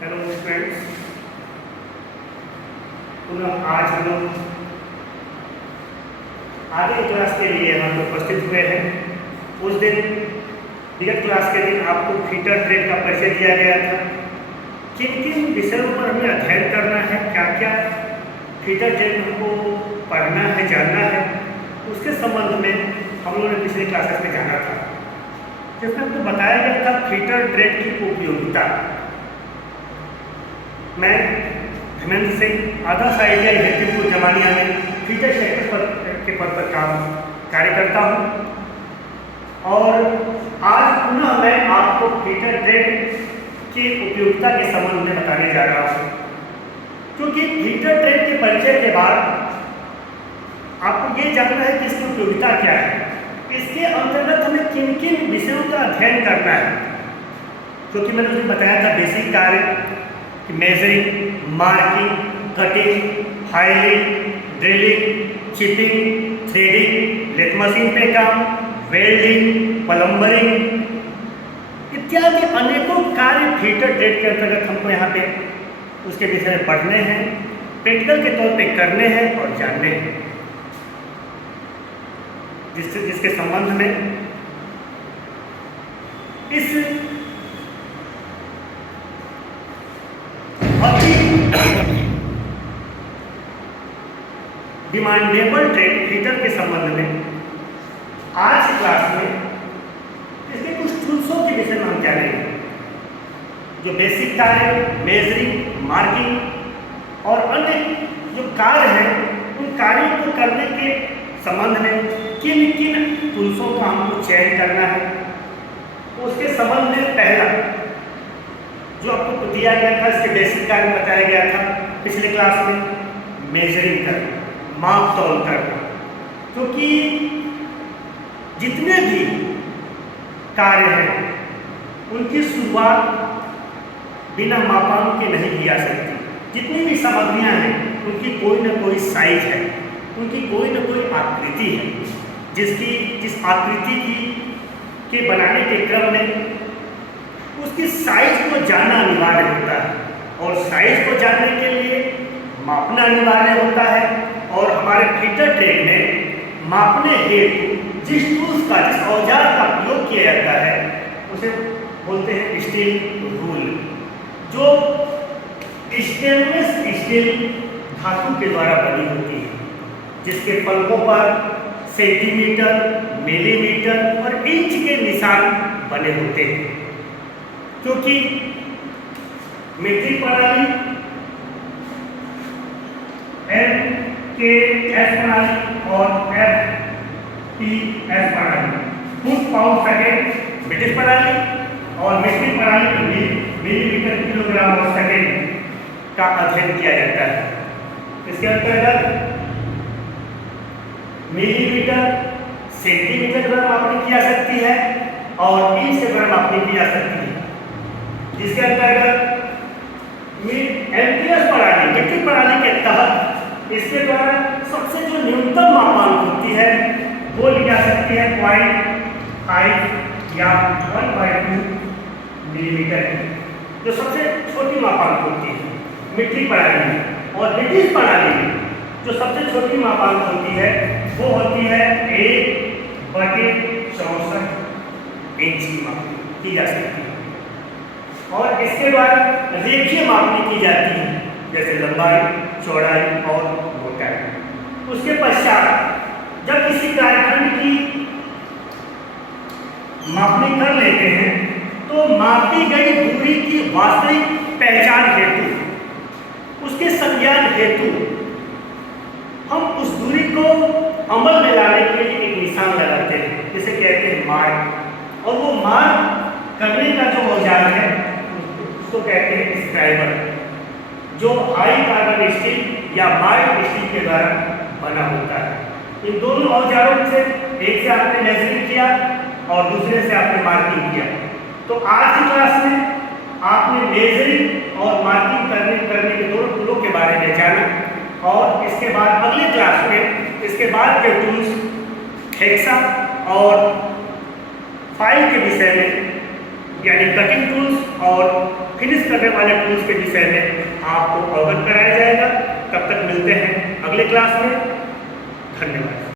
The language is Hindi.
हेलो फ्रेंड्स, पुनः आज हम लोग आगे क्लास के लिए हम लोग उपस्थित हुए हैं। उस दिन विगत क्लास के दिन आपको फीटर ट्रेड का परिचय दिया गया था। किन किन विषयों पर हमें अध्ययन करना है, क्या क्या फीटर ट्रेड हमको पढ़ना है, जानना है, उसके संबंध में हम लोगों ने पिछले क्लासेस में जाना था। जिसमें हमको बताया गया था फीटर ट्रेड की उपयोगिता। मैं धर्मेंद्र सिंह आदर्श आइडिया हेतुपुर जमानिया में फीटर सेक्टर के पद पर कार्य करता हूँ और आज पुनः मैं आपको फीटर ट्रेड की उपयोगिता के संबंध में बताने जा रहा हूँ। क्योंकि फीटर ट्रेड के परिचय के बाद आपको ये जानना है कि इसकी उपयोगिता क्या है, इसके अंतर्गत हमें किन किन विषयों का अध्ययन करना है। क्योंकि मैंने उसमें बताया था बेसिक कार्य measuring, marking, cutting, filing, drilling, chipping, threading, lathe machine पे काम, वेल्डिंग, प्लम्बरिंग इत्यादि अनेकों कार्य फीटर ट्रेड के अंतर्गत हमको यहाँ पे उसके विषय में पढ़ने हैं, प्रैक्टिकल के तौर पे करने हैं और जानने हैं। जिसके संबंध में इस डिमांडेबल ट्रेड फीटर के संबंध में आज की क्लास में इसके कुछ टूल्सों के विषय में हम जानेंगे। जो बेसिक कार्य मेजरिंग, मार्किंग और अन्य जो कार्य हैं उन कार्यों को करने के संबंध में किन किन टूल्सों का हमको चयन करना है, उसके संबंध में पहला जो आपको दिया गया था, इसके बेसिक कार्य बताया गया था पिछले क्लास में, मेजरिंग करना, माप तौल करना। क्योंकि जितने भी कार्य हैं उनकी शुरुआत बिना मापांक के नहीं की जा सकती। जितनी भी सामग्रियां हैं उनकी कोई ना कोई साइज है, उनकी कोई ना कोई आकृति है, जिस आकृति के बनाने के क्रम में उसकी साइज को जानना अनिवार्य होता है और साइज को जानने के लिए मापना अनिवार्य होता है। और हमारे फीटर ट्रेड में मापने हेतु जिस टूल्स का, जिस औजार का प्रयोग किया जाता है उसे बोलते हैं स्टील रूल, जो स्टेनलेस स्टील धातु के द्वारा बनी होती है, जिसके फलकों पर सेंटीमीटर, मिलीमीटर और इंच के निशान बने होते हैं। क्योंकि मीट्रिक प्रणाली, MKS प्रणाली और FPS प्रणाली, फुट पाउंड सेकेंड ब्रिटिश प्रणाली और मीट्रिक प्रणाली मिलीमीटर किलोग्राम और सेकेंड का अध्ययन किया जाता है। इसके अंतर्गत मिलीमीटर, सेंटीमीटर द्वारा मापनी की जा सकती है और इंच से द्वारा मापनी की जा सकती है। जिसके अंतर्गत MKS प्रणाली, मीट्रिक प्रणाली के तहत इसके द्वारा सबसे जो न्यूनतम मापांक होती है वो ली जा सकती है 0.5 या 1/2 मिलीमीटर, जो सबसे छोटी मापांक होती है मीट्रिक प्रणाली में। और ब्रिटिश प्रणाली में जो सबसे छोटी मापांक होती है वो होती है 1/64 इंच की मापनी की जा सकती है। और इसके द्वारा रेखीय मापनी की जाती है, जैसे लंबाई, चौड़ाई और मोटाई। उसके पश्चात जब किसी कार्यखंड की मापनी कर लेते हैं तो मापी गई दूरी की वास्तविक पहचान हेतु, उसके संज्ञान हेतु हम उस दूरी को अमल में लाने के लिए एक निशान लगाते हैं, जिसे कहते हैं मार्क। और वो मार्क करने का जो औजार है उसको कहते हैं स्क्राइबर, जो हाई कार्बन स्टील या माइल्ड स्टील के द्वारा बना होता है। इन दोनों औजारों से एक से आपने मेजरिंग किया और दूसरे से आपने मार्किंग किया। तो आज की क्लास में आपने मेजरिंग और मार्किंग करने के दोनों टूलों के बारे में जाना और इसके बाद अगले क्लास में इसके बाद के टूल्स हेक्सा और फाइल के विषय में, यानी कटिंग टूल्स और फिनिश करने वाले टूल्स के विषय में आपको अवगत कराया जाएगा। तब तक मिलते हैं अगले क्लास में। धन्यवाद।